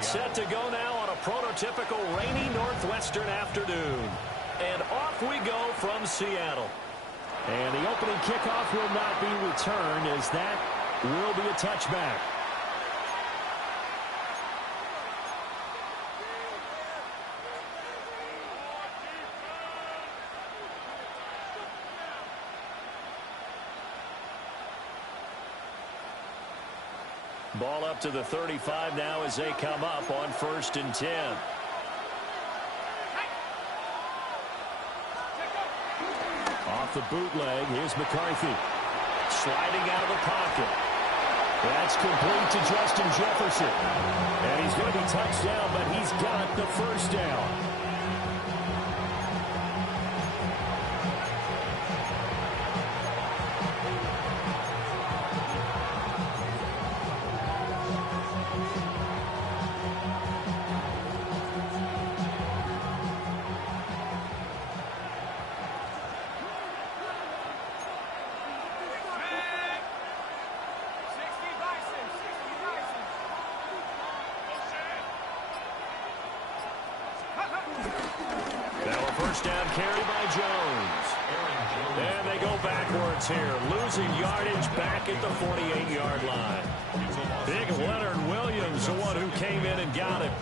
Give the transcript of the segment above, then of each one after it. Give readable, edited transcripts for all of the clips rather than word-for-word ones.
Set to go now on a prototypical rainy northwestern afternoon. And off we go from Seattle. And the opening kickoff will not be returned, as that will be a touchback. Ball up to the 35 now as they come up on 1st and 10. Off the bootleg, here's McCarthy. Sliding out of the pocket. That's complete to Justin Jefferson. And he's going to be touched down, but he's got the first down. Down carry by Jones. And they go backwards here, losing yardage back at the 48-yard line. Big Leonard Williams, the one who came in and got him.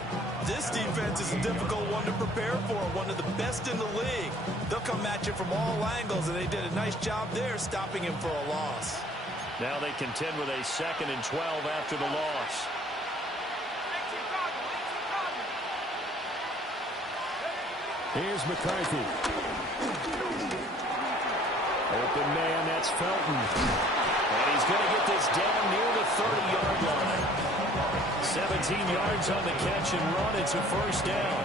This defense is a difficult one to prepare for, one of the best in the league. They'll come at you from all angles, and they did a nice job there stopping him for a loss. Now they contend with a 2nd and 12 after the loss. Here's McCarthy. Open man, that's Felton. And he's going to get this down near the 30-yard line. 17 yards on the catch and run. It's a first down.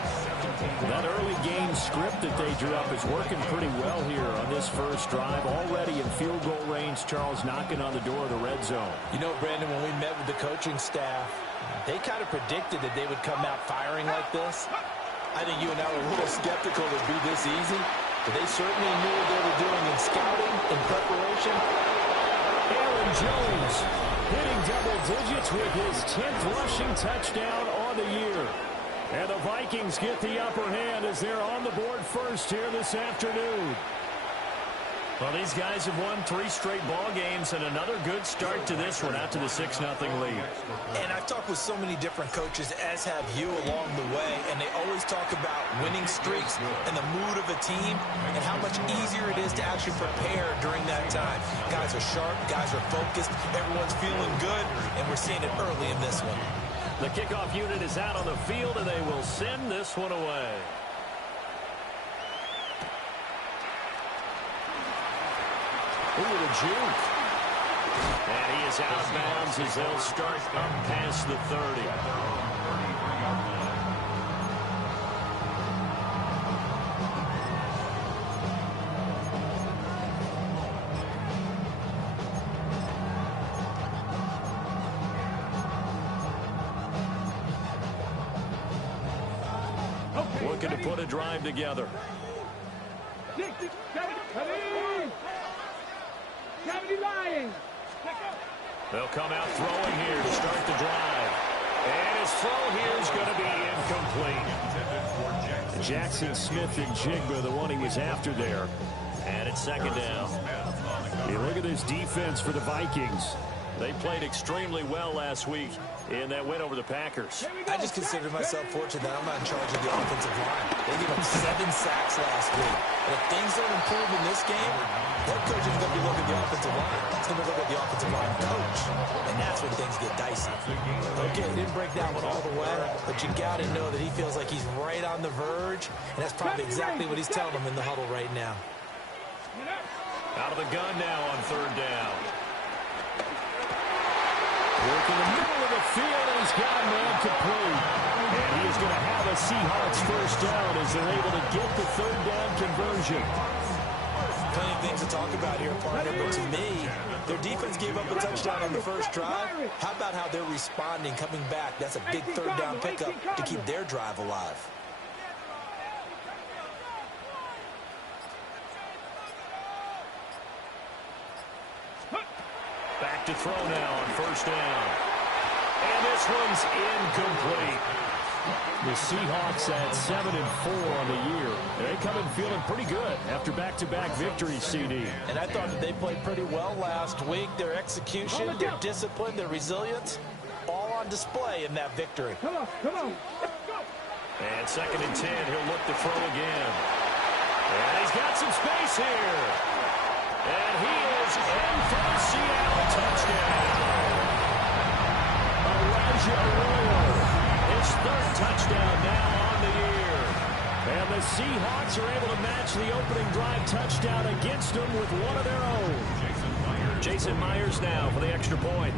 That early game script that they drew up is working pretty well here on this first drive. Already in field goal range, Charles knocking on the door of the red zone. You know, Brandon, when we met with the coaching staff, they kind of predicted that they would come out firing like this. I think you and I were a little skeptical it would be this easy, but they certainly knew what they were doing in scouting, in preparation. Aaron Jones hitting double digits with his 10th rushing touchdown on the year. And the Vikings get the upper hand as they're on the board first here this afternoon. Well, these guys have won 3 straight ball games and another good start to this one out to the 6-0 lead. And I've talked with so many different coaches, as have you along the way, and they always talk about winning streaks and the mood of a team and how much easier it is to actually prepare during that time. Guys are sharp, guys are focused, everyone's feeling good, and we're seeing it early in this one. The kickoff unit is out on the field, and they will send this one away. Ooh, the juke. And he is out of bounds as they'll start up past the 30. Looking to put a drive together. They'll come out throwing here to start the drive. And his throw here is going to be incomplete. Jackson Smith and Jigba, the one he was after there. And it's 2nd down. Hey, look at this defense for the Vikings. They played extremely well last week in that win over the Packers. I just consider myself fortunate that I'm not in charge of the offensive line. They gave up 7 sacks last week. And if things don't improve in this game, head coach is going to be looking at the offensive line. He's going to look at the offensive line coach. And that's when things get dicey. Okay, he didn't break that one all the way, but you got to know that he feels like he's right on the verge. And that's probably exactly what he's telling them in the huddle right now. Out of the gun now on 3rd down. Work in the middle of the field, and he's got a man complete. And he is going to have a Seahawks first down as they're able to get the 3rd down conversion. Plenty of things to talk about here, partner, but to me, their defense gave up a touchdown on the first drive. How about how they're responding, coming back? That's a big 3rd down pickup to keep their drive alive. Back to throw now on 1st down. And this one's incomplete. The Seahawks at 7-4 on the year. They come in feeling pretty good after back-to-back victories, CD. And I thought that they played pretty well last week. Their execution, their discipline, their resilience, all on display in that victory. Come on. And 2nd and 10, he'll look to throw again. And he's got some space here. And he is in for the Seattle touchdown. His 3rd touchdown now on the year. And the Seahawks are able to match the opening drive touchdown against them with one of their own. Jason Myers now for the extra point.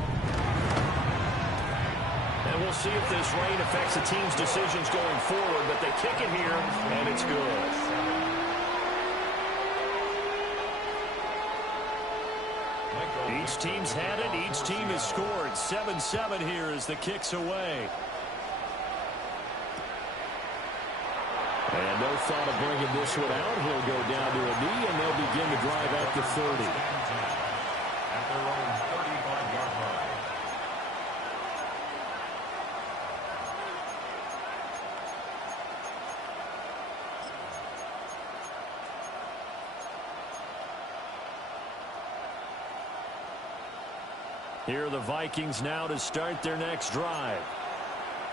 And we'll see if this rain affects the team's decisions going forward, but they kick it here, and it's good. Each team's had it. Each team has scored. 7-7 here as the kick's away. And no thought of bringing this one out. He'll go down to a knee, and they'll begin the drive at the 30. At their own 35-yard line. Here are the Vikings now to start their next drive.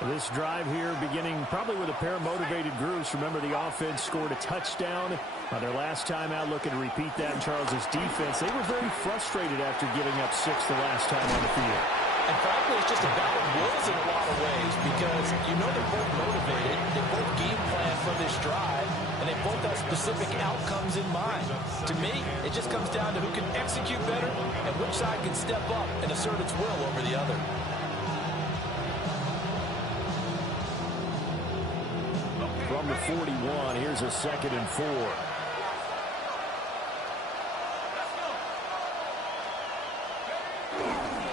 This drive here beginning probably with a pair of motivated groups. Remember, the offense scored a touchdown on their last time out, looking to repeat that in Charles's defense. They were very frustrated after giving up 6 the last time on the field. And frankly, it's just a battle of wills in a lot of ways because you know they're both motivated, they both game plan for this drive, and they both have specific outcomes in mind. To me, it just comes down to who can execute better and which side can step up and assert its will over the other. From the 41, here's a 2nd and 4.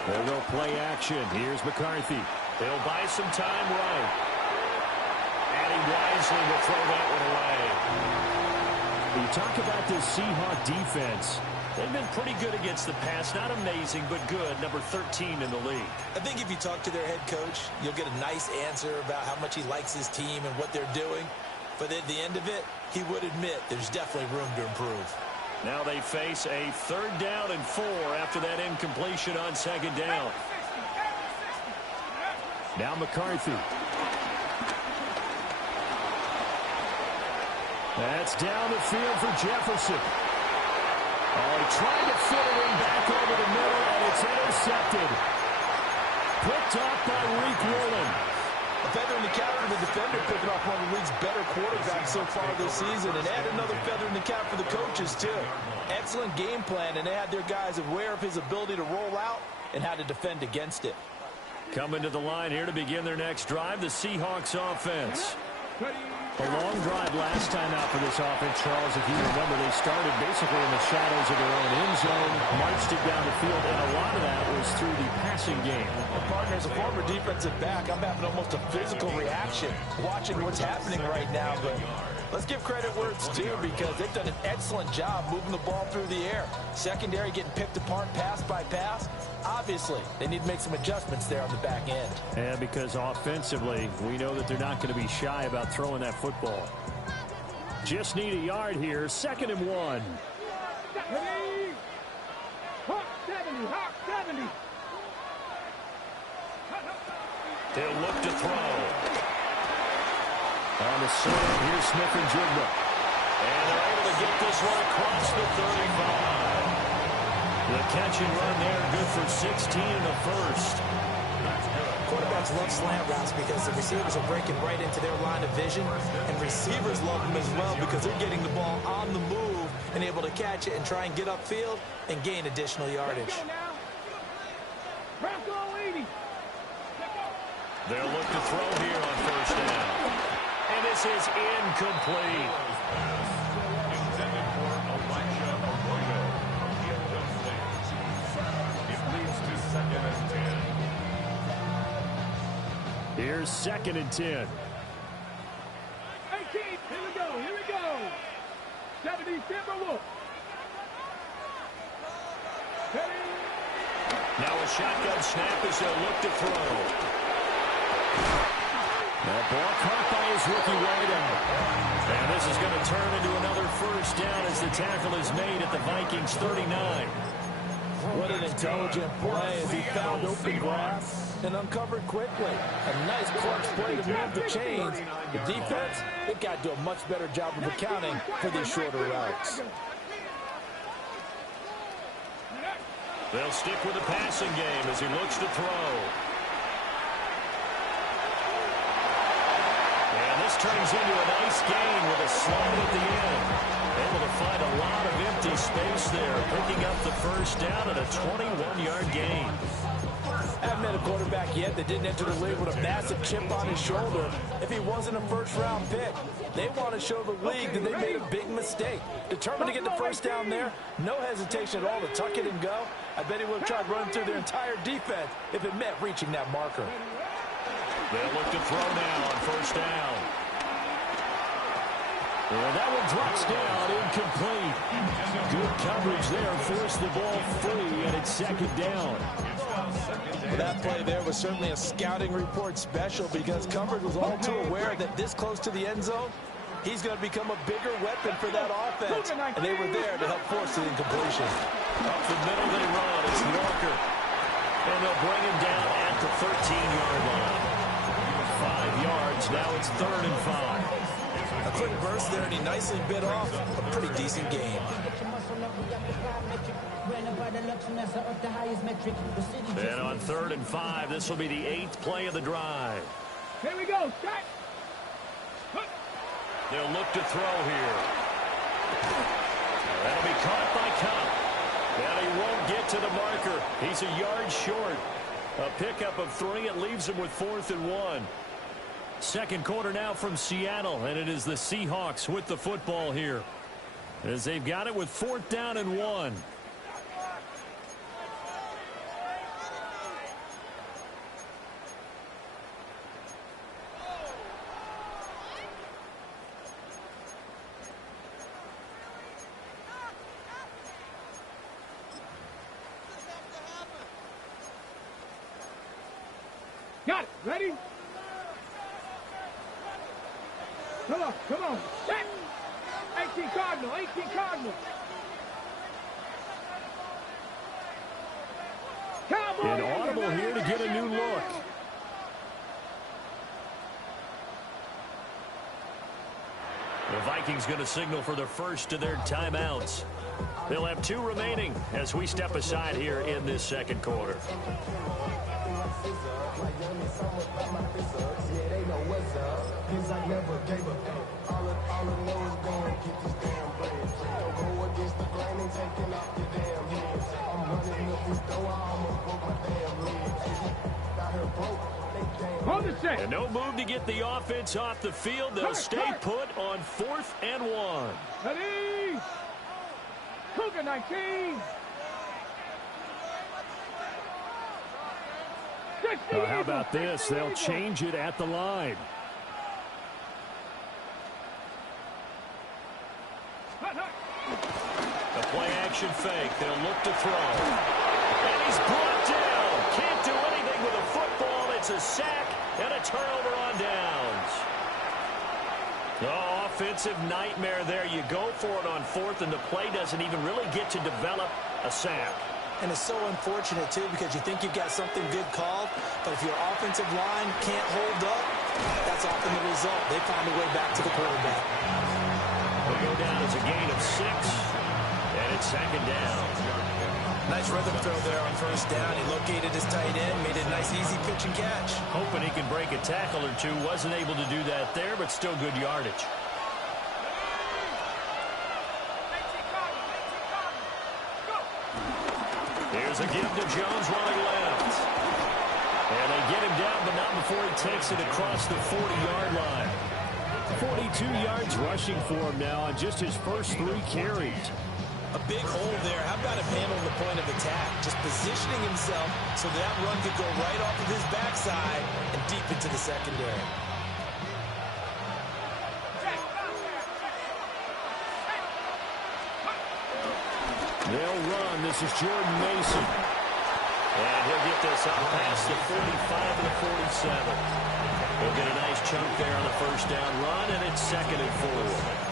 They'll go play action. Here's McCarthy. They'll buy some time right. And he wisely will throw that one away. You talk about this Seahawk defense. They've been pretty good against the pass. Not amazing, but good. Number 13 in the league. I think if you talk to their head coach, you'll get a nice answer about how much he likes his team and what they're doing. But at the end of it, he would admit there's definitely room to improve. Now they face a 3rd down and 4 after that incompletion on 2nd down. Now McCarthy. That's down the field for Jefferson. Oh, he tried to fit it in back over the middle, and it's intercepted. Picked off by Reek Woolen. A feather in the cap for the defender, picking off one of the league's better quarterbacks so far this season, and add another feather in the cap for the coaches, too. Excellent game plan, and they had their guys aware of his ability to roll out and how to defend against it. Coming to the line here to begin their next drive, the Seahawks offense. A long drive last time out for this offense, Charles. If you remember, they started basically in the shadows of their own end zone, marched it down the field, and a lot of that was through the passing game. Well, partner, as a former defensive back, I'm having almost a physical reaction watching what's happening right now. But let's give credit where it's due because they've done an excellent job moving the ball through the air. Secondary getting picked apart pass by pass. Obviously, they need to make some adjustments there on the back end. And because offensively, we know that they're not going to be shy about throwing that football. Just need a yard here. 2nd and 1. They'll look to throw. On the slant, here's Smith and Jigba. And they're able to get this one across the 35. The catch and run there, good for 16 in the first. Quarterbacks love slant routes because the receivers are breaking right into their line of vision, and receivers love them as well because they're getting the ball on the move and able to catch it and try and get upfield and gain additional yardage. They'll look to throw here on 1st down. And this is incomplete. Intended for Elijah Arroyo from Kansas State. It leads to 2nd and 10. Here's 2nd and 10. Hey, Keith, here we go. 70 Timberwolves. Now a shotgun snap as they'll look to throw. That ball caught by his rookie wideout. And this is going to turn into another first down as the tackle is made at the Vikings 39. What an intelligent play as he found open grass and uncovered quickly. A nice clutch play to move the chains. The defense, they've got to do a much better job of accounting for these shorter routes. They'll stick with the passing game as he looks to throw. And this turns into a nice gain with a slide at the end. Able to find a lot of empty space there, picking up the first down at a 21-yard gain. I haven't met a quarterback yet that didn't enter the league with a massive chip on his shoulder if he wasn't a first-round pick. They want to show the league that they made a big mistake. Determined to get the first down there, no hesitation at all to tuck it and go. I bet he would have tried running through their entire defense if it meant reaching that marker. They'll look to throw now on first down. And that one drops down, incomplete. Good coverage there, forced the ball free, and it's second down. Well, that play there was certainly a scouting report special because coverage was all too aware that this close to the end zone, he's going to become a bigger weapon for that offense, and they were there to help force the incompletion. Up the middle they run, it's Walker. And they'll bring him down at the 13-yard line. 5 yards, now it's 3rd and 5. A quick burst there, and he nicely bit off a pretty decent game. And on 3rd and 5, this will be the 8th play of the drive. Here we go, set. They'll look to throw here. That'll be caught by Cup. And he won't get to the marker. He's a yard short. A pickup of 3. It leaves him with 4th and 1. Second quarter now from Seattle, and it is the Seahawks with the football here as they've got it with 4th down and 1. Got it. Ready? Come on. Set. 18 Cardinal. Cowboy. An audible here to get a new look. The Vikings going to signal for the first of their timeouts. They'll have 2 remaining as we step aside here in this second quarter. And no move to get the offense off the field. They'll stay put on 4th and 1. Ready? Cougar 19. How about this? They'll change it at the line. A play-action fake. They'll look to throw. And he's brought down. Can't do anything with a football. It's a sack and a turnover on downs. Oh, offensive nightmare there. You go for it on 4th, and the play doesn't even really get to develop a sack. And it's so unfortunate, too, because you think you've got something good called, but if your offensive line can't hold up, that's often the result. They find a way back to the quarterback. They'll go down as a gain of 6, and it's second down. Nice rhythm throw there on first down. He located his tight end, made a nice easy pitch and catch. Hoping he can break a tackle or two. Wasn't able to do that there, but still good yardage. Here's a give to Jones running left. And they get him down, but not before he takes it across the 40-yard line. 42 yards rushing for him now on just his first 3 carries. A big hole there. How about him handling the point of attack? Just positioning himself so that run could go right off of his backside and deep into the secondary. They'll run. This is Jordan Mason. And he'll get this up past the 45 to the 47. He'll get a nice chunk there on the first down run, and it's 2nd and 4.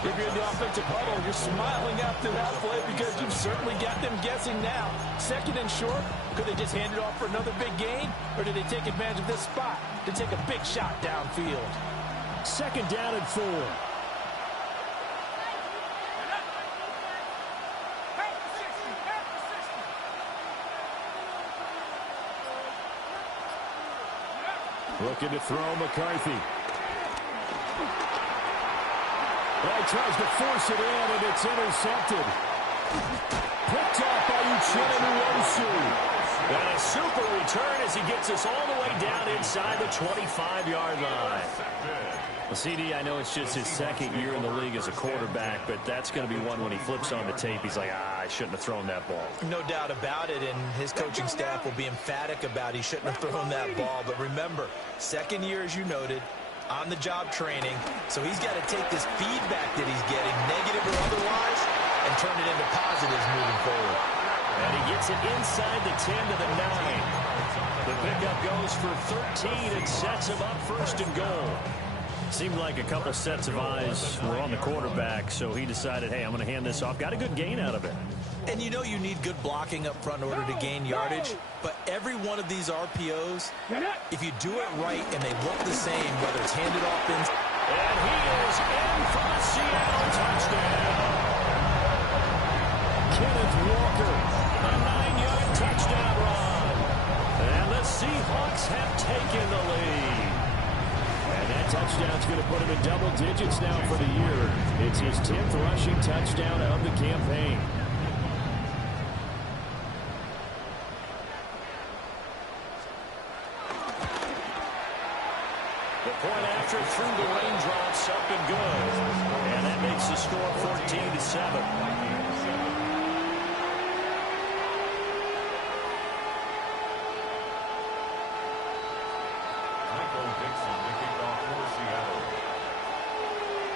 If you're in the offensive huddle, you're smiling after that play because you've certainly got them guessing now. 2nd and short, could they just hand it off for another big gain? Or did they take advantage of this spot to take a big shot downfield? 2nd down and 4. Looking to throw McCarthy. Well, he tries to force it in, and it's intercepted. Picked off by Uchenna. And a super return as he gets us all the way down inside the 25-yard line. Well, CD, I know it's just his 2nd year in the league as a quarterback, but that's going to be one when he flips on the tape. He's like, I shouldn't have thrown that ball. No doubt about it, and his coaching staff will be emphatic about he shouldn't have thrown that ball. But remember, 2nd year, as you noted, on-the-job training, so he's got to take this feedback that he's getting, negative or otherwise, and turn it into positives moving forward. And he gets it inside the 10 to the 9. The pickup goes for 13 and sets him up 1st and goal. Seemed like a couple sets of eyes were on the quarterback, so he decided, hey, I'm going to hand this off. Got a good gain out of it. And you know you need good blocking up front in order to gain yardage, but every one of these RPOs, if you do it right and they look the same, whether it's handed off in. And he is in for a Seattle touchdown. Kenneth Walker, a 9-yard touchdown run. And the Seahawks have taken the lead. And that touchdown's going to put him in double digits now for the year. It's his 10th rushing touchdown of the campaign. The point after through the raindrops, up and good. And that makes the score 14 to 7.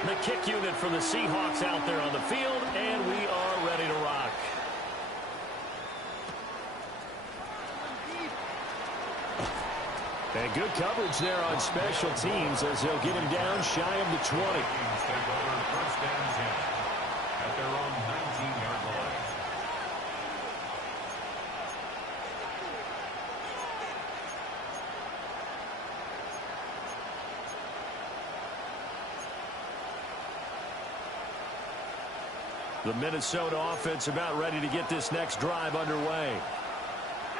The kick unit for the Seahawks out there on the field, and we are ready to rock. And good coverage there on special teams as he'll get him down shy of the 20. First and 10 at their own 19-yard line. The Minnesota offense about ready to get this next drive underway.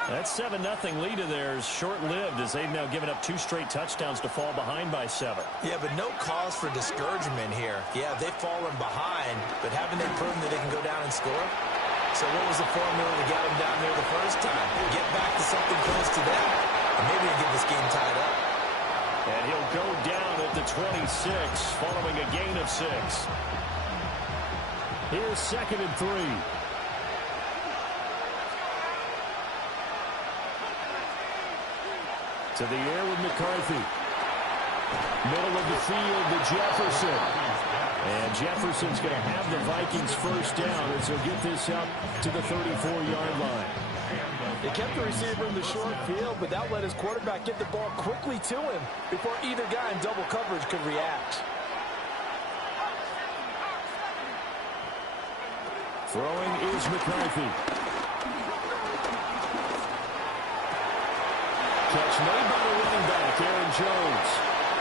That 7-0 lead of theirs short-lived as they've now given up 2 straight touchdowns to fall behind by 7. Yeah, but no cause for discouragement here. Yeah, they've fallen behind, but haven't they proven that they can go down and score? So what was the formula that got them down there the first time? Get back to something close to that, and maybe get this game tied up. And he'll go down at the 26 following a gain of 6. Here's 2nd and 3. To the air with McCarthy. Middle of the field to Jefferson. And Jefferson's going to have the Vikings first down as he'll get this up to the 34-yard line. They kept the receiver in the short field, but that let his quarterback get the ball quickly to him before either guy in double coverage could react. Throwing is McCarthy. Catch made by the running back, Aaron Jones.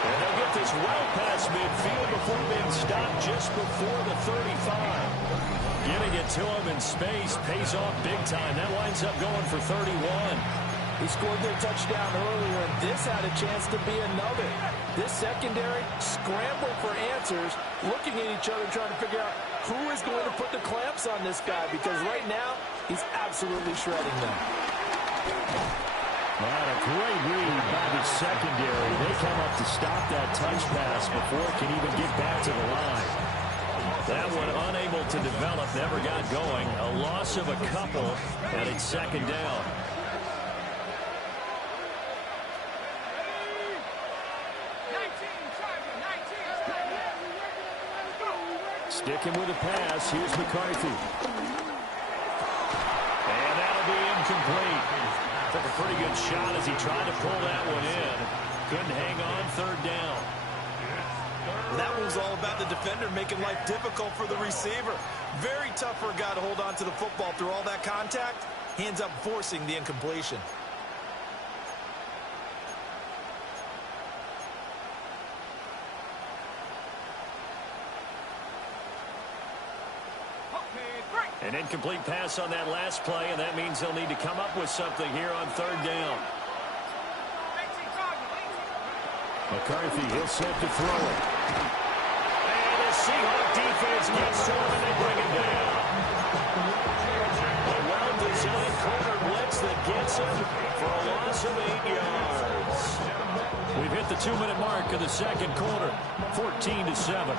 And they'll get this well past midfield before being stopped just before the 35. Getting it to him in space pays off big time. That winds up going for 31. He scored their touchdown earlier, and this had a chance to be another. This secondary scrambled for answers, looking at each other, trying to figure out who is going to put the clamps on this guy, because right now, he's absolutely shredding them. Well, a great read by the secondary. They come up to stop that touch pass before it can even get back to the line. That one unable to develop, never got going. A loss of a couple, and it's 2nd down. Sticking with a pass. Here's McCarthy. And that'll be incomplete. Good shot as he tried to pull that one in. Couldn't hang on, third down. That one was all about the defender making life difficult for the receiver. Very tough for a guy to hold on to the football through all that contact. He ends up forcing the incompletion. An incomplete pass on that last play, and that means they'll need to come up with something here on third down. McCarthy, he'll set to throw it. And the Seahawk defense gets to him, and they bring it down. A well-designed corner blitz that gets him for a loss of 8 yards. We've hit the 2-minute mark of the second quarter, 14-7.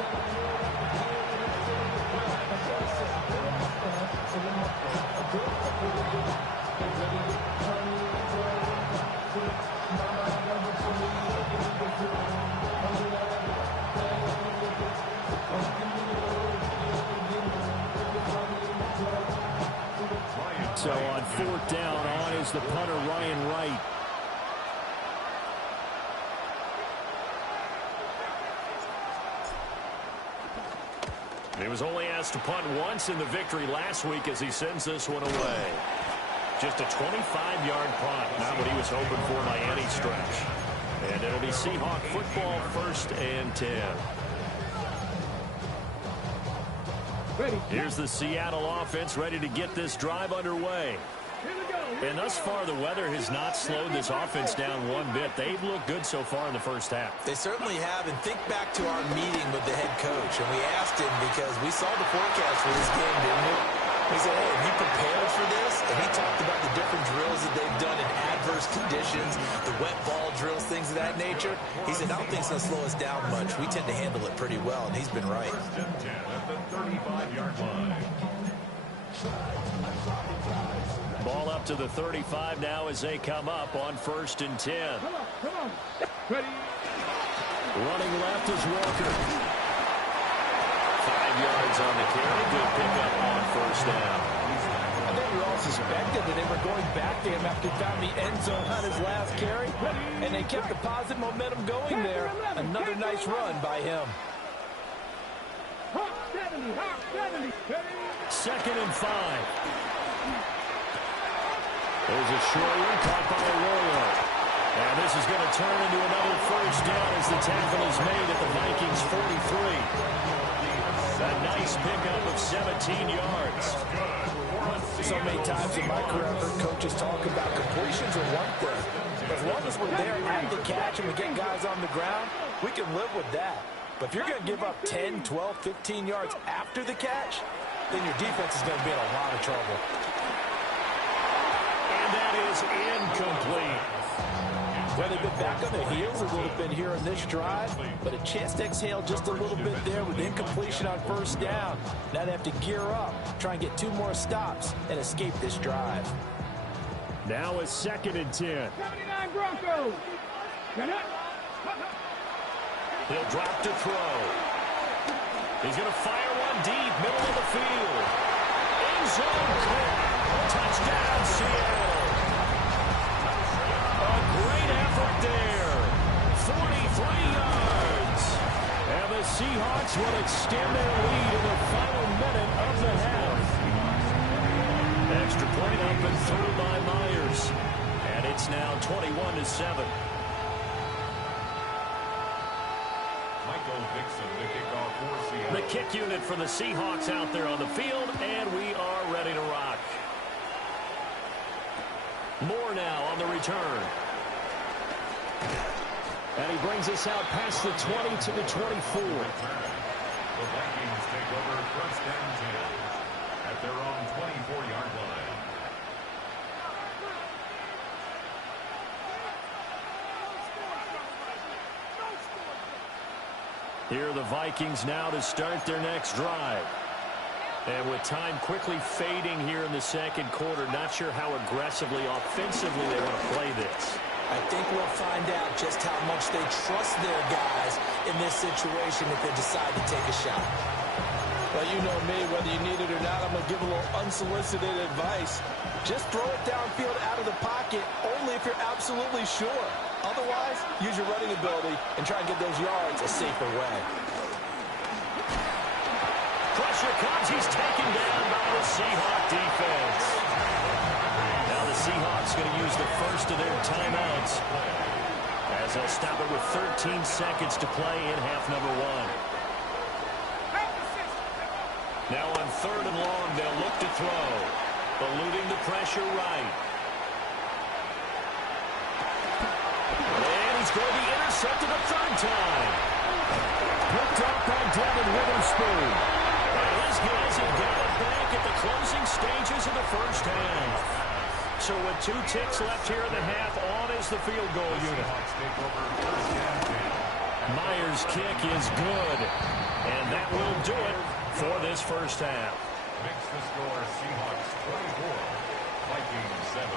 So on fourth down, on is the punter, Ryan Wright. He was only asked to punt once in the victory last week as he sends this one away. Just a 25-yard punt, not what he was hoping for by any stretch. And it'll be Seahawk football, 1st and 10. Ready. Here's the Seattle offense ready to get this drive underway. Here we go. And thus far, the weather has not slowed this offense down one bit. They've looked good so far in the first half. They certainly have, and think back to our meeting with the head coach, and we asked him because we saw the forecast for this game, didn't we? He said, hey, have you prepared for this? And he talked about the different drills that they've done in adverse conditions, the wet ball drills, things of that nature. He said, I don't think it's going to slow us down much. We tend to handle it pretty well, and he's been right. 1st and 10 at the 35-yard line. Ball up to the 35 now as they come up on 1st and 10. Come on. Ready. Running left is Walker. 5 yards on the carry. Good pickup on 1st down. I think we all suspected that they were going back to him after he found the end zone on his last carry, and they kept the positive momentum going there. Another nice run by him. Hawk 70. Ready. 2nd and 5. There's a short one caught by Arroyo. And this is going to turn into another 1st down as the tackle is made at the Vikings 43. A nice pickup of 17 yards. So many times in my career, I've heard coaches talk about completions are one thing. As long as we're there at the catch and we get guys on the ground, we can live with that. But if you're going to give up 10, 12, 15 yards after the catch, then your defense is going to be in a lot of trouble. And that is incomplete. Well, they've been back on their heels a little bit here on this drive, but a chance to exhale just a little bit there with incompletion on 1st down. Now they have to gear up, try and get 2 more stops, and escape this drive. Now a 2nd and 10. 79 Broncos. Get up. He'll drop to throw. He's going to fire one deep, middle of the field. End zone caught. Touchdown, Seattle. A great effort there. 43 yards. And the Seahawks will extend their lead in the final minute of the half. Extra point up and through by Myers. And it's now 21-7. The kick unit for the Seahawks out there on the field, and we are ready to rock. Moore now on the return. And he brings us out past the 20 to the 24. The Vikings take over 1st and 10 at their own 24-yard line. Here are the Vikings now to start their next drive. And with time quickly fading here in the second quarter, not sure how aggressively, offensively they want to play this. I think we'll find out just how much they trust their guys in this situation if they decide to take a shot. Well, you know me, whether you need it or not, I'm going to give a little unsolicited advice. Just throw it downfield out of the pocket, only if you're absolutely sure. Otherwise, use your running ability and try and get those yards a safer way. Pressure comes. He's taken down by the Seahawk defense. Now the Seahawks going to use the first of their timeouts, as they'll stop it with 13 seconds to play in half number 1. Now on 3rd and long, they'll look to throw. Eluding the pressure right. And he's going to be intercepted a 3rd time. Picked up by Devin Witherspoon. And his guys have got it back at the closing stages of the first half. So with 2 ticks left here in the half, on is the field goal unit. Myers' kick is good. And that will do it for this first half. Makes the score Seahawks 24, Vikings 7.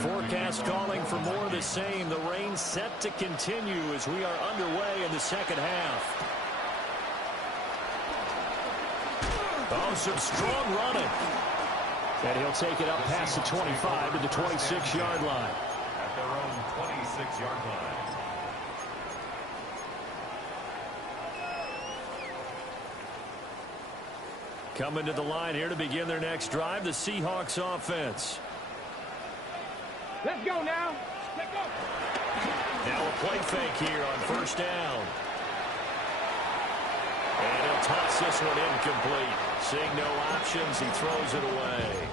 Forecast calling for more of the same. The rain set to continue as we are underway in the second half. Oh, some strong running. And he'll take it up past the 25 to the 26-yard line. At their own 26-yard line. Coming to the line here to begin their next drive, the Seahawks offense. Let's go now. Let's go. Now a play fake here on 1st down. And he'll toss this one incomplete. Seeing no options, he throws it away.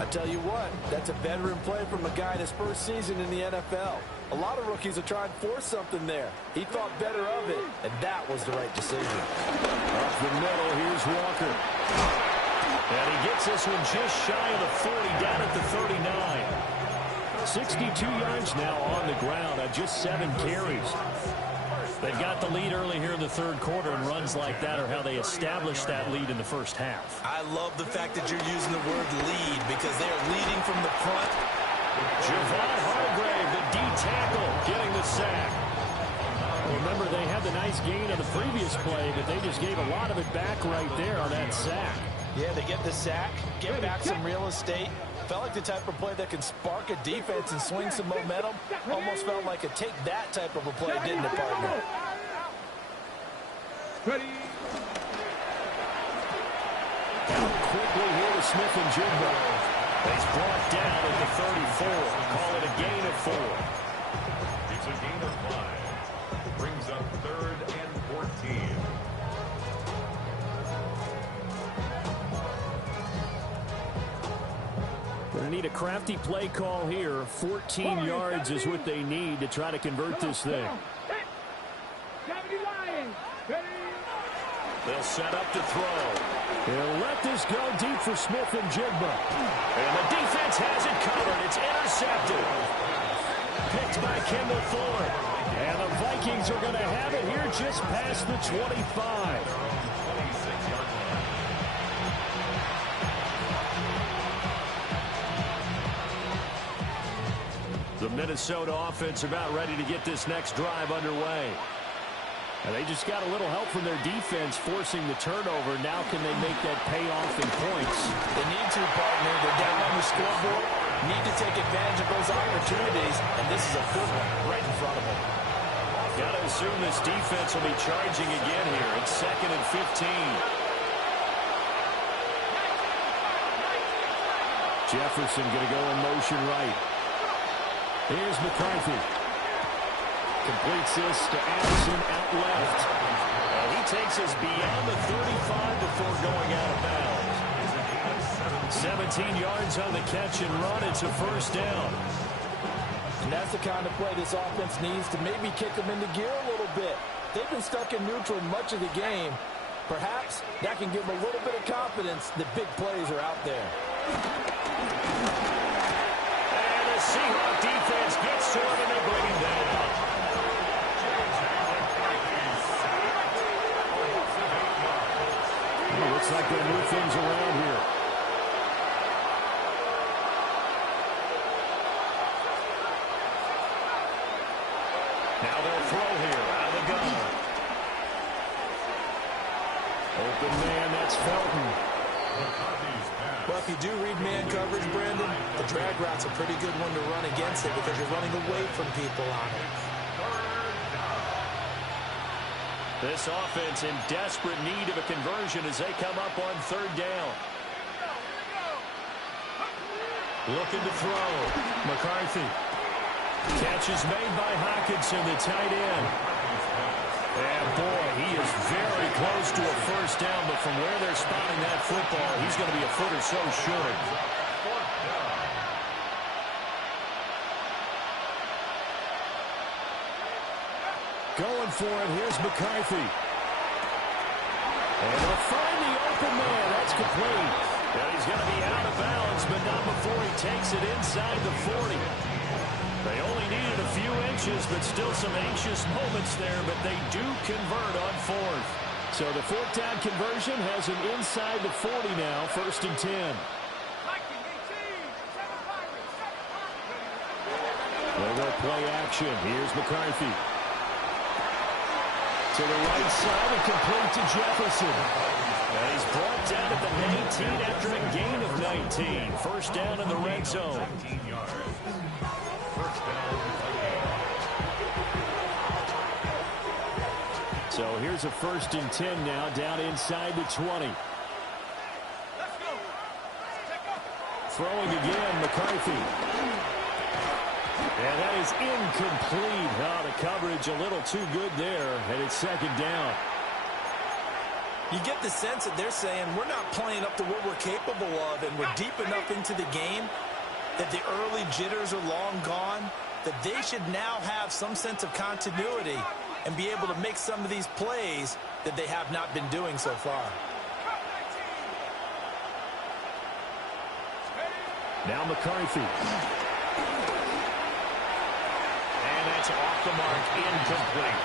I tell you what, that's a veteran play from a guy in his first season in the NFL. A lot of rookies are trying to force something there. He thought better of it, and that was the right decision. Up the middle, here's Walker. And he gets this one just shy of the 40, down at the 39. 62 yards now on the ground on just 7 carries. They've got the lead early here in the 3rd quarter, and runs like that are how they establish that lead in the first half. I love the fact that you're using the word lead because they are leading from the front. Javon Hargrave, the D tackle, getting the sack. Remember, they had the nice gain on the previous play, but they just gave a lot of it back right there on that sack. Yeah, they get the sack, get back some real estate. Felt like the type of play that can spark a defense and swing some momentum. Almost felt like a take that type of a play, didn't it, partner? Ready. Quickly here to Smith and Jigba. He's brought down at the 34. Call it a gain of 4. It's a gain of 5. Brings up 3rd and 14. Going to need a crafty play call here. 14 yards is what they need to try to convert this thing. They'll set up to throw. They'll let this go deep for Smith and Jigba. And the defense has it covered. It's intercepted. Picked by Kendall Fuller. And the Vikings are going to have it here just past the 25. The Minnesota offense about ready to get this next drive underway. And they just got a little help from their defense forcing the turnover. Now can they make that pay off in points? They need to, partner. They're down on the scoreboard. Need to take advantage of those opportunities, and this is a good one right in front of them. Got to assume this defense will be charging again here. It's 2nd and 15. Jefferson going to go in motion right. Here's McCarthy. Completes this to Addison out left. And he takes us beyond the 35 before going out of bounds. 17 yards on the catch and run. It's a 1st down. And that's the kind of play this offense needs to maybe kick them into gear a little bit. They've been stuck in neutral much of the game. Perhaps that can give them a little bit of confidence that big plays are out there. And the Seahawk defense gets to him and they bring him down. Now they'll throw here out of the gun. Open man, that's Felton. Well, if you do read man coverage, Brandon, the drag route's a pretty good one to run against it because you're running away from people on it. This offense in desperate need of a conversion as they come up on third down. Looking to throw. McCarthy. Catch is made by Hockenson, the tight end. And boy, he is very close to a first down, but from where they're spotting that football, he's going to be a foot or so short. Going for it, here's McCarthy. And they'll find the open man. That's complete. And he's going to be out of bounds, but not before he takes it inside the 40. They only needed a few inches, but still some anxious moments there, but they do convert on fourth. So the fourth down conversion has him inside the 40 now, 1st and 10. They will play action. Here's McCarthy. To the right side and complete to Jefferson. And he's brought down at the 19 after a gain of 19. First down in the red zone. So here's a 1st and 10 now, down inside the 20. Throwing again, McCarthy. And that is incomplete. Oh, the coverage a little too good there, and it's 2nd down. You get the sense that they're saying we're not playing up to what we're capable of, and we're deep enough into the game that the early jitters are long gone, that they should now have some sense of continuity and be able to make some of these plays that they have not been doing so far. Now McCarthy. And that's off the mark, incomplete.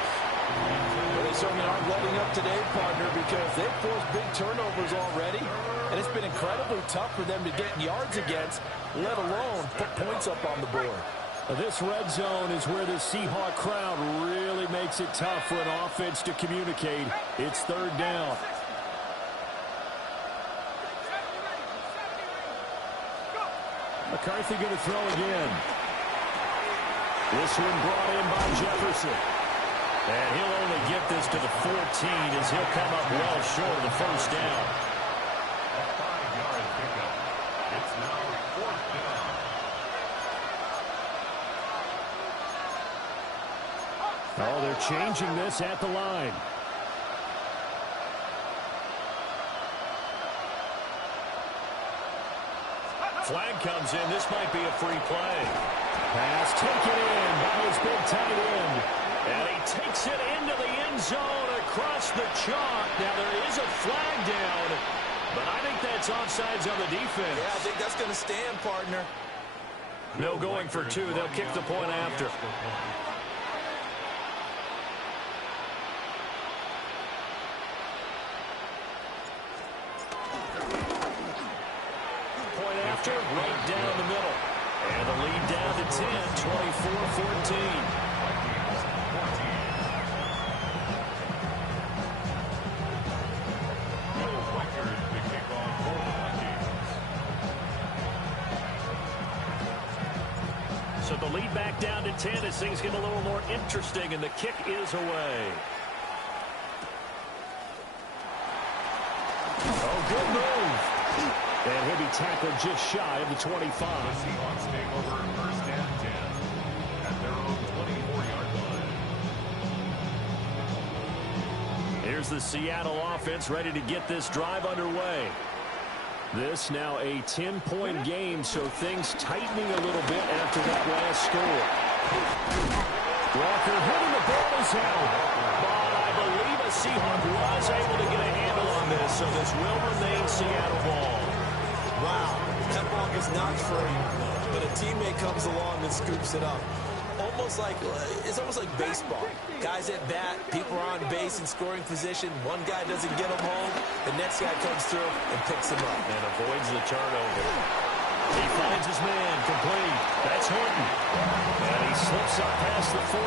Well, they certainly aren't letting up today, partner, because they've forced big turnovers already, and it's been incredibly tough for them to get yards against, let alone put points up on the board. This red zone is where the Seahawk crowd really makes it tough for an offense to communicate. It's 3rd down. McCarthy going to throw again. This one brought in by Jefferson. And he'll only get this to the 14 as he'll come up well short of the first down. A 5-yard pickup. It's now 4th down. Oh, they're changing this at the line. Flag comes in. This might be a free play. Pass taken in by his big tight end. And he takes it into the end zone across the chalk. Now there is a flag down, but I think that's offsides on the defense. Yeah, I think that's going to stand, partner. No going for 2. They'll kick the point after. Point after, right down the middle. And the lead down to 10, 24-14. So the lead back down to 10 as things get a little more interesting, and the kick is away. Oh, good move. And he'll be tackled just shy of the 25. The Seahawks take over 1st and 10 at their own 24-yard line. Here's the Seattle offense ready to get this drive underway. This now a 10-point game, so things tightening a little bit after that last score. Walker hitting the ball is out. But I believe a Seahawk was able to get a handle on this, so this will remain Seattle ball. Wow, that ball gets knocked free, but a teammate comes along and scoops it up. It's almost like baseball. Guys at bat, people are on base in scoring position. One guy doesn't get him home, the next guy comes through and picks him up. And avoids the turnover. He finds his man, complete. That's Horton. And he slips up past past the 45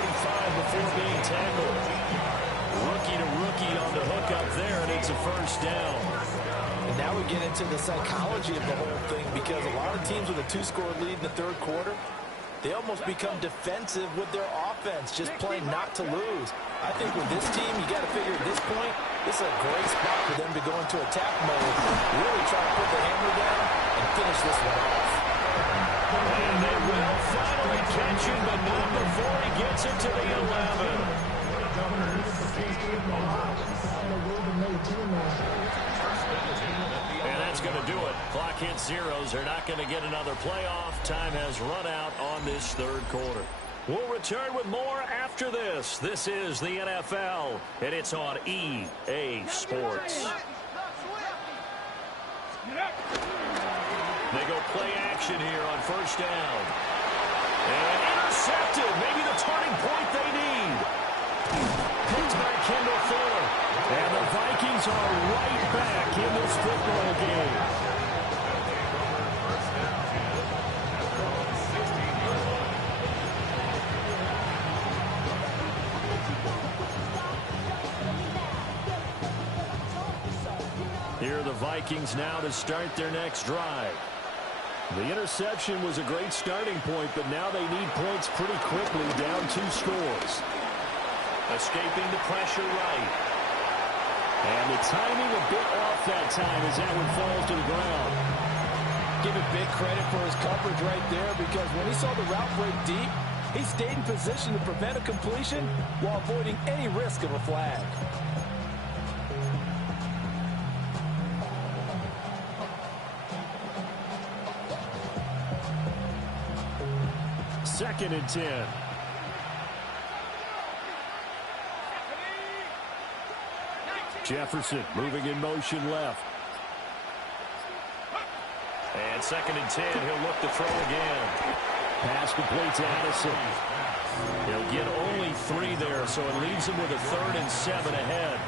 before being tackled. Rookie to rookie on the hook up there, and it's a first down. And now we get into the psychology of the whole thing, because a lot of teams with a 2-score lead in the third quarter, they almost become defensive with their offense, just playing not to lose. I think with this team, you got to figure at this point, this is a great spot for them to go into attack mode, really try to put the hammer down and finish this one off. And they will finally catch him, but not before he gets it to the 11. And that's going to do it. Clock hits zeros. They're not going to get another playoff. Time has run out on this third quarter. We'll return with more after this. This is the NFL, and it's on EA Sports. They go play action here on first down. And intercepted. Maybe the turning point they need. Picked by Kendall Fuller. And the Vikings are right back in this football game. Here are the Vikings now to start their next drive. The interception was a great starting point, but now they need points pretty quickly, down 2 scores. Escaping the pressure right. And the timing a bit off that time as that one falls to the ground. Give it big credit for his coverage right there, because when he saw the route break deep, he stayed in position to prevent a completion while avoiding any risk of a flag. Second and 10. Jefferson moving in motion left. And second and 10, he'll look to throw again. Pass complete to Addison. He'll get only 3 there, so it leaves him with a 3rd and 7 ahead.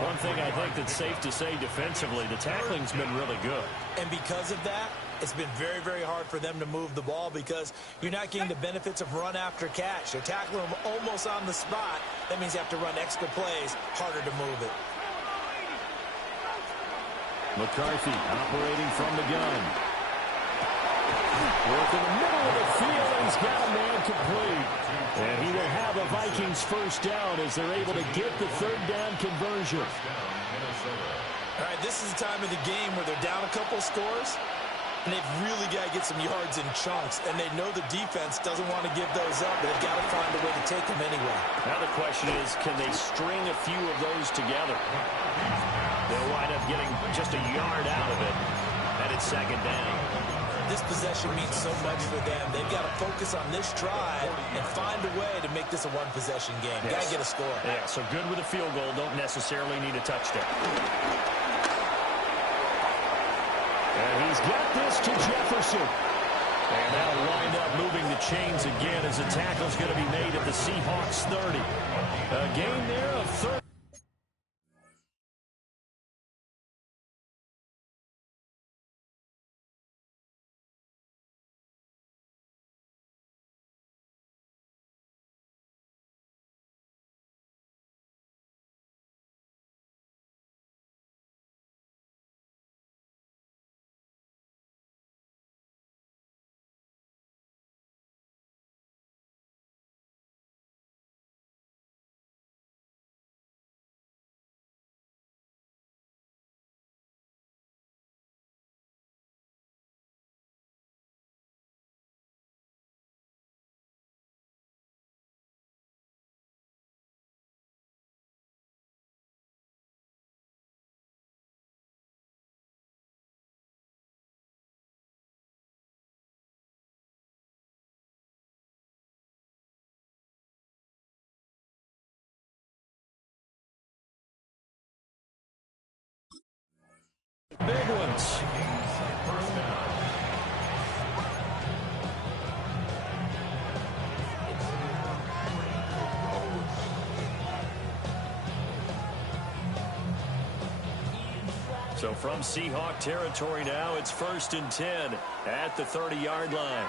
One thing I think that's safe to say defensively, the tackling's been really good. And because of that, it's been very, very hard for them to move the ball, because you're not getting the benefits of run after catch. They're tackling them almost on the spot. That means you have to run extra plays, harder to move it. McCarthy operating from the gun. Work in the middle of the field, and he's got a man complete. And he will have a Vikings first down as they're able to get the third down conversion. All right, this is the time of the game where they're down a couple scores, and they've really got to get some yards in chunks, and they know the defense doesn't want to give those up, but they've got to find a way to take them anyway. Now the question is, can they string a few of those together? They'll wind up getting just a yard out of it, and it's second down. This possession means so much for them. They've got to focus on this drive and find a way to make this a one-possession game. Yes. Got to get a score. Yeah, so good with a field goal. Don't necessarily need a touchdown. And he's got this to Jefferson. And that'll wind up moving the chains again as the tackle's going to be made at the Seahawks 30. A gain there of 30. Big ones. So from Seahawk territory now, it's 1st and 10 at the 30-yard line.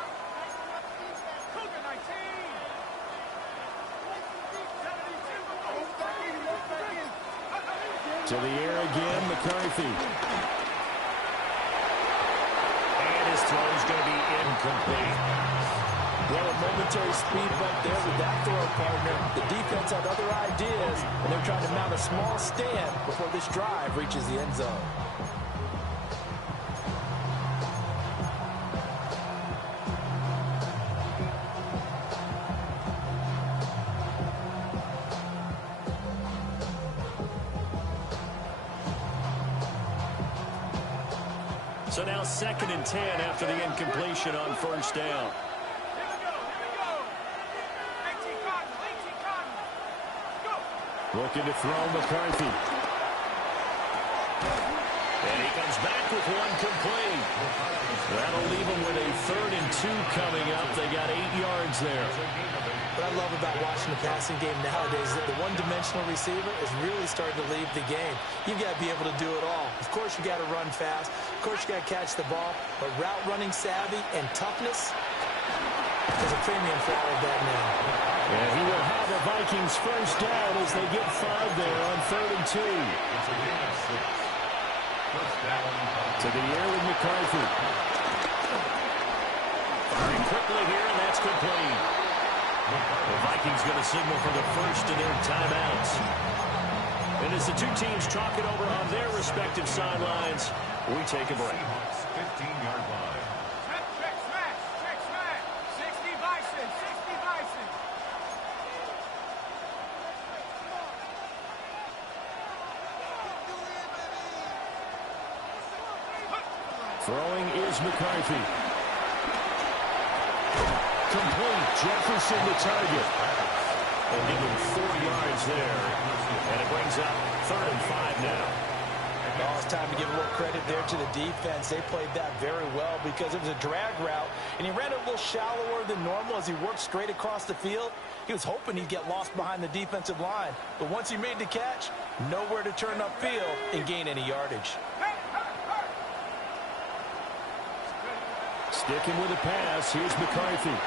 To the air again, McCarthy. And his throw is going to be incomplete. Well, a momentary speed bump there with that throw, partner. The defense had other ideas, and they're trying to mount a small stand before this drive reaches the end zone. So now 2nd and 10 after the incompletion on first down. Looking to throw McCarthy. And he comes back with one complete. That'll leave him with a 3rd and 2 coming up. They got 8 yards there. What I love about watching the passing game nowadays is that the one-dimensional receiver is really starting to leave the game. You've got to be able to do it all. Of course, you got to run fast. Of course, you got to catch the ball. But route running savvy and toughness, there's a premium for all of that now. And he will have the Vikings first down as they get 5 there on 3rd and 2. To the air with McCarthy. Firing quickly here, and that's complete. The Vikings going to signal for the first of their timeouts. And as the two teams talk it over on their respective sidelines, we take a break. 15-yard line. Check smash. 60 Bison. Throwing is McCarthy. Complete. Jefferson the target. They'll give him 4 yards there. And it brings up 3rd and 5 now. Well, it's time to give a little credit there to the defense. They played that very well because it was a drag route, and he ran it a little shallower than normal as he worked straight across the field. He was hoping he'd get lost behind the defensive line, but once he made the catch, nowhere to turn upfield and gain any yardage. Sticking with the pass, here's McCarthy.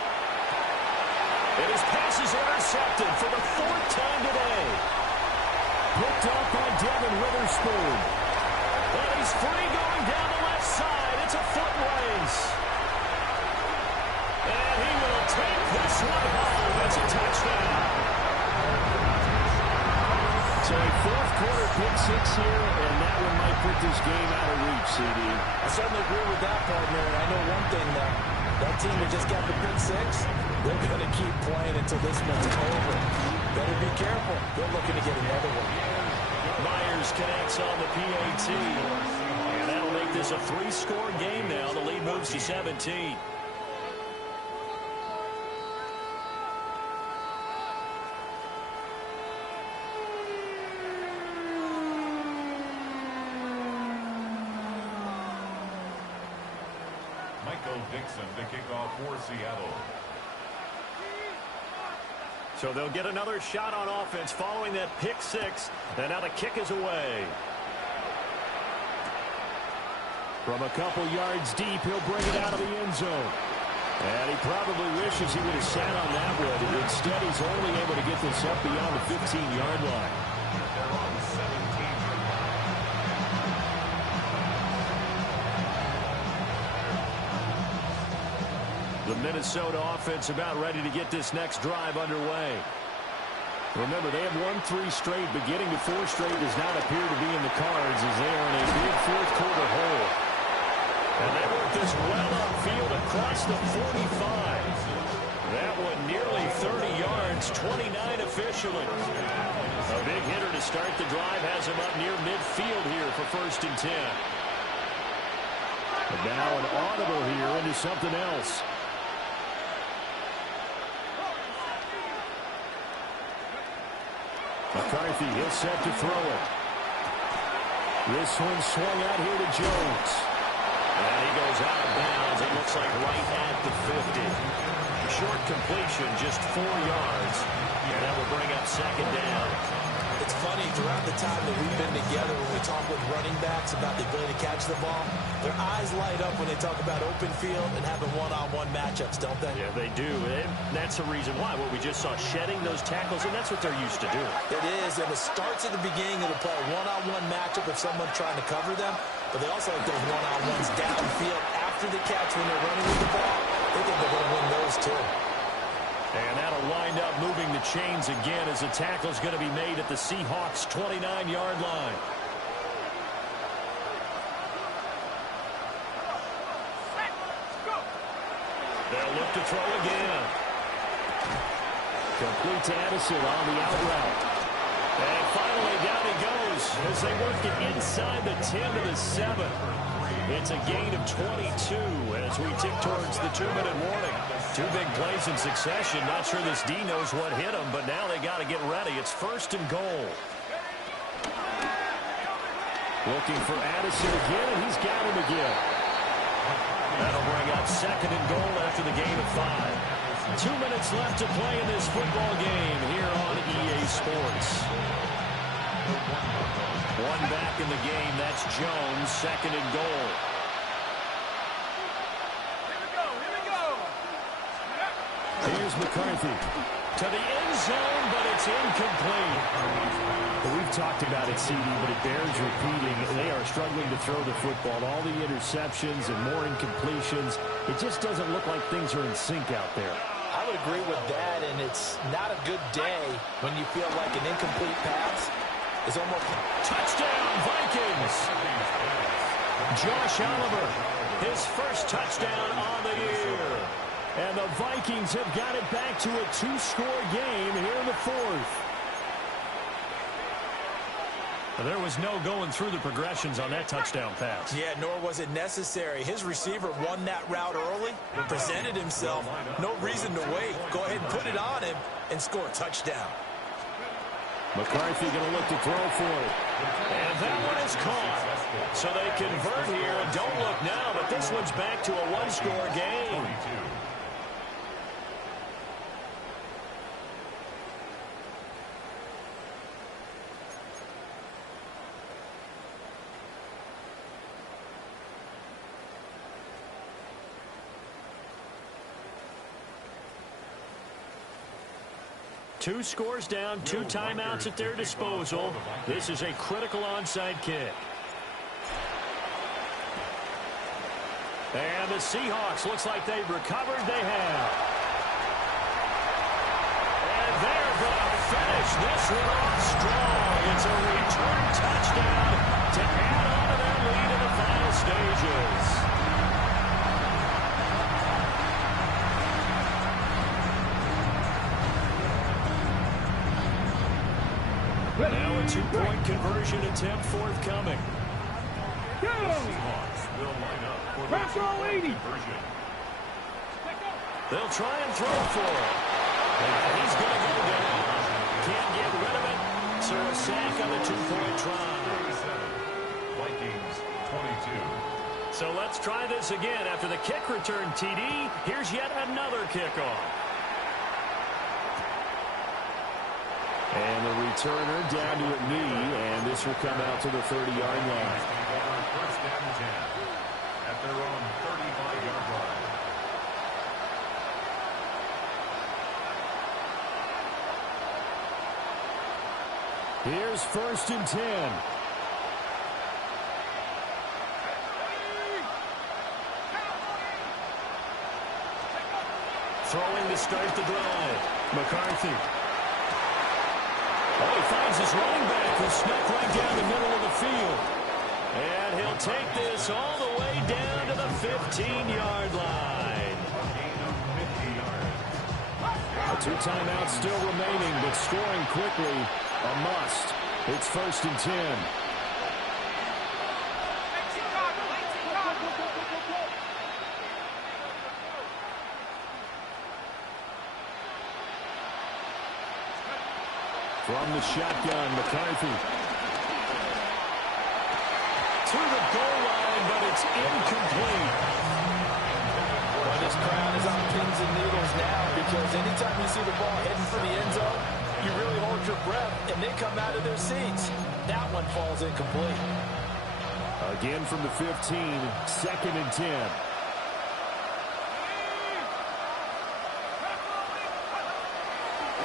And his pass is intercepted for the 4th time today. Picked up by Devin Witherspoon. And he's free going down the left side. It's a foot race. And he will take this one home. It's a touchdown. So a 4th quarter pick 6 here, and that one might put this game out of reach, CD. I certainly agree with that, partner, and I know one thing, though. That team that just got the pick 6, they're going to keep playing until this one's over. Better be careful. They're looking to get another one. Myers connects on the PAT. And that'll make this a 3-score game now. The lead moves to 17. Michael Dixon to kick off for Seattle. So they'll get another shot on offense following that pick 6. And now the kick is away. From a couple yards deep, he'll bring it out of the end zone. And he probably wishes he would have sat on that one. Instead, he's only able to get this up beyond the 15-yard line. They're on the 17-yard line. The Minnesota offense about ready to get this next drive underway. Remember, they have won 3 straight, but getting to 4 straight does not appear to be in the cards as they are in a big 4th quarter hole. And they work this well upfield across the 45. That one nearly 30 yards, 29 officially. A big hitter to start the drive has him up near midfield here for 1st and 10. And now an audible here into something else. McCarthy, he'll set to throw it. This one swung out here to Jones. And he goes out of bounds. It looks like right at the 50. Short completion, just 4 yards. And that will bring up 2nd down. It's funny, throughout the time that we've been together, when we talk with running backs about the ability to catch the ball, their eyes light up when they talk about open field and having one-on-one matchups, don't they? Yeah, they do. And That's the reason why. What we just saw, shedding those tackles, and that's what they're used to doing. It is, and it starts at the beginning of the play. One-on-one matchup if someone's trying to cover them, but they also like those one-on-ones downfield after the catch when they're running with the ball. They think they're going to win those too. And that'll wind up moving the chains again as the tackle's going to be made at the Seahawks' 29-yard line. They'll look to throw again. Complete to Addison on the out route. And finally down he goes as they work it inside the 10 to the 7. It's a gain of 22 as we tick towards the 2-minute warning. Two big plays in succession. Not sure this D knows what hit him, but now they got to get ready. It's 1st and goal. Looking for Addison again, and he's got him again. That'll bring up 2nd and goal after the gain of 5. 2 minutes left to play in this football game here on EA Sports. One back in the game. That's Jones. 2nd and goal. Here we go. Here's McCarthy. To the end zone, but it's incomplete. Well, we've talked about it, CD, but it bears repeating. They are struggling to throw the football. All the interceptions and more incompletions. It just doesn't look like things are in sync out there. I would agree with that, and it's not a good day when you feel like an incomplete pass is almost... Touchdown, Vikings! Josh Oliver, his first touchdown on the year. And the Vikings have got it back to a 2-score game here in the 4th. There was no going through the progressions on that touchdown pass. Yeah, nor was it necessary. His receiver won that route early, presented himself. No reason to wait. Go ahead and put it on him and score a touchdown. McCarthy going to look to throw for it. And that one is caught. So they convert here and don't look now, but this one's back to a 1-score game. Two scores down, 2 timeouts at their disposal. This is a critical onside kick. And the Seahawks, looks like they've recovered. They have. And they're going to finish this one off strong. It's a return touchdown to add on to their lead in the final stages. Now a 2-point conversion attempt forthcoming. Seahawks will line up for the 2-point conversion. They'll try and throw for it. And he's going to go down. Can't get rid of it. So a sack on the 2-point try. 37, Vikings 22. So let's try this again. After the kick return, TD, here's yet another kickoff. And the returner down to a knee, and this will come out to the 30-yard line. First down and 10 at their own 35-yard line. Here's 1st and 10. Throwing to start the drive. McCarthy. Oh, he finds his running back who snuck right down the middle of the field. And he'll take this all the way down to the 15-yard line. 2 timeouts still remaining, but scoring quickly, a must. It's 1st and 10. From the shotgun, McCarthy. To the goal line, but it's incomplete. Well, this crowd is on pins and needles now because anytime you see the ball heading for the end zone, you really hold your breath, and they come out of their seats. That one falls incomplete. Again from the 15, 2nd and 10.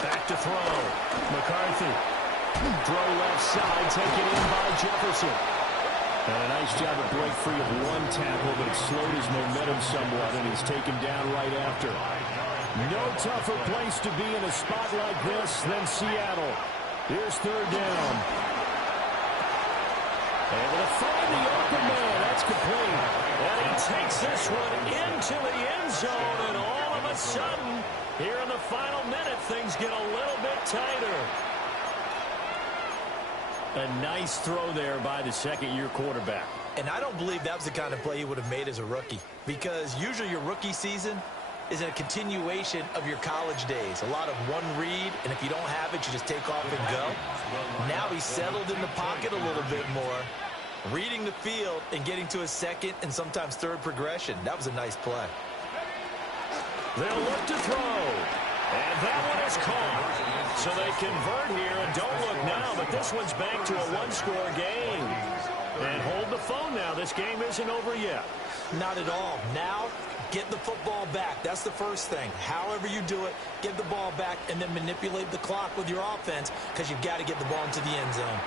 Back to throw. McCarthy. Throw left side, taken in by Jefferson. And a nice job to break free of one tackle, but it slowed his momentum somewhat, and he's taken down right after. No tougher place to be in a spot like this than Seattle. Here's third down. Able to find the open man. That's complete. And he takes this one into the end zone, and all of a sudden, here in the final minute, things get a little bit tighter. A nice throw there by the second-year quarterback. And I don't believe that was the kind of play he would have made as a rookie, because usually your rookie season is a continuation of your college days. A lot of one read, and if you don't have it, you just take off and go. Now he's settled in the pocket a little bit more, reading the field and getting to his second and sometimes third progression. That was a nice play. They'll look to throw. And that one is caught. So they convert here, and don't look now, but this one's back to a one-score game. And hold the phone now. This game isn't over yet. Not at all. Now, get the football back. That's the first thing. However you do it, get the ball back and then manipulate the clock with your offense, because you've got to get the ball into the end zone.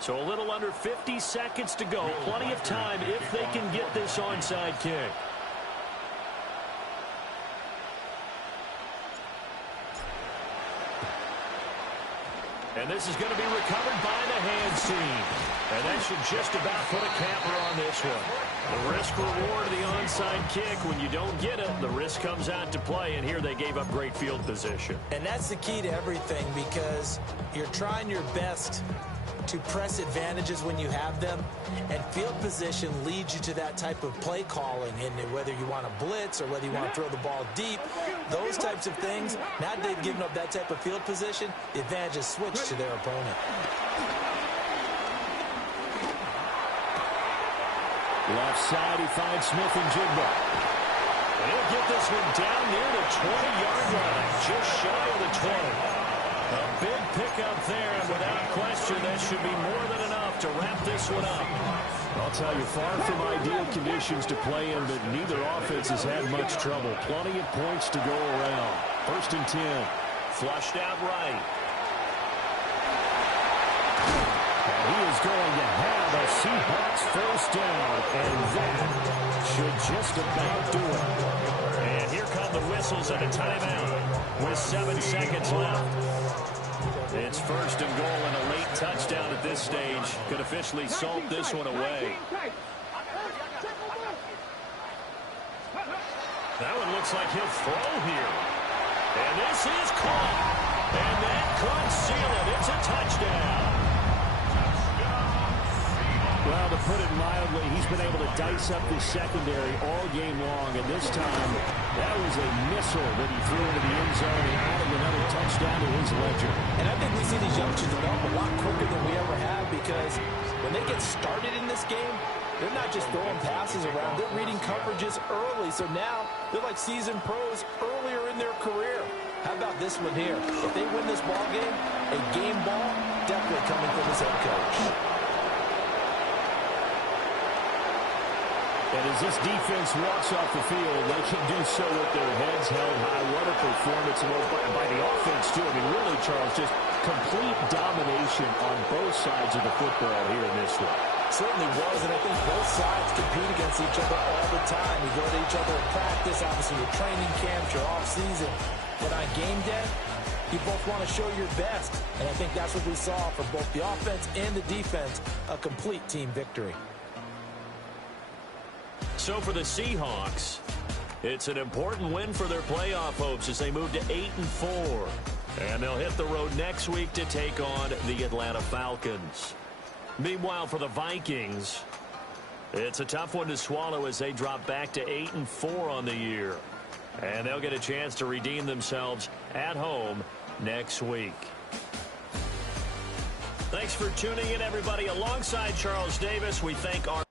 So a little under 50 seconds to go. Plenty of time if they can get this onside kick. And this is going to be recovered by the hands team. And that should just about put a capper on this one. The risk reward of the onside kick. When you don't get it, the risk comes out to play. And here they gave up great field position. And that's the key to everything, because you're trying your best to press advantages when you have them, and field position leads you to that type of play calling, and whether you want to blitz or whether you want to throw the ball deep, those types of things. Now they've given up that type of field position, the advantage is switched to their opponent. Left side, he finds Smith and Jigba. And he'll get this one down near the 20-yard line, just shy of the 20. A big pickup there, and without question, that should be more than enough to wrap this one up. I'll tell you, far from ideal conditions to play in, but neither offense has had much trouble. Plenty of points to go around. 1st and 10. Flushed out right. And he is going to have a Seahawks first down, and that should just about do it. And here come the whistles and a timeout with 7 seconds left. It's 1st and goal, and a late touchdown at this stage could officially salt this one away. That one looks like he'll throw here. And this is caught. And that could seal it. It's a touchdown. Well, to put it mildly, he's been able to dice up this secondary all game long, and this time that was a missile that he threw into the end zone and added another touchdown to his ledger. And I think we see these youngsters develop a lot quicker than we ever have, because when they get started in this game, they're not just throwing passes around, they're reading coverages early, so now they're like seasoned pros earlier in their career. How about this one here? If they win this ball game, a game ball definitely coming from his head coach. And as this defense walks off the field, they can do so with their heads held high. What a performance by the offense, too. I mean, really, Charles, just complete domination on both sides of the football here in this one. Certainly was, and I think both sides compete against each other all the time. You go to each other in practice, obviously your training camps, your off-season. But on game day, you both want to show your best. And I think that's what we saw from both the offense and the defense, a complete team victory. So for the Seahawks, it's an important win for their playoff hopes as they move to 8-4. And they'll hit the road next week to take on the Atlanta Falcons. Meanwhile, for the Vikings, it's a tough one to swallow as they drop back to 8-4 on the year. And they'll get a chance to redeem themselves at home next week. Thanks for tuning in, everybody. Alongside Charles Davis, we thank our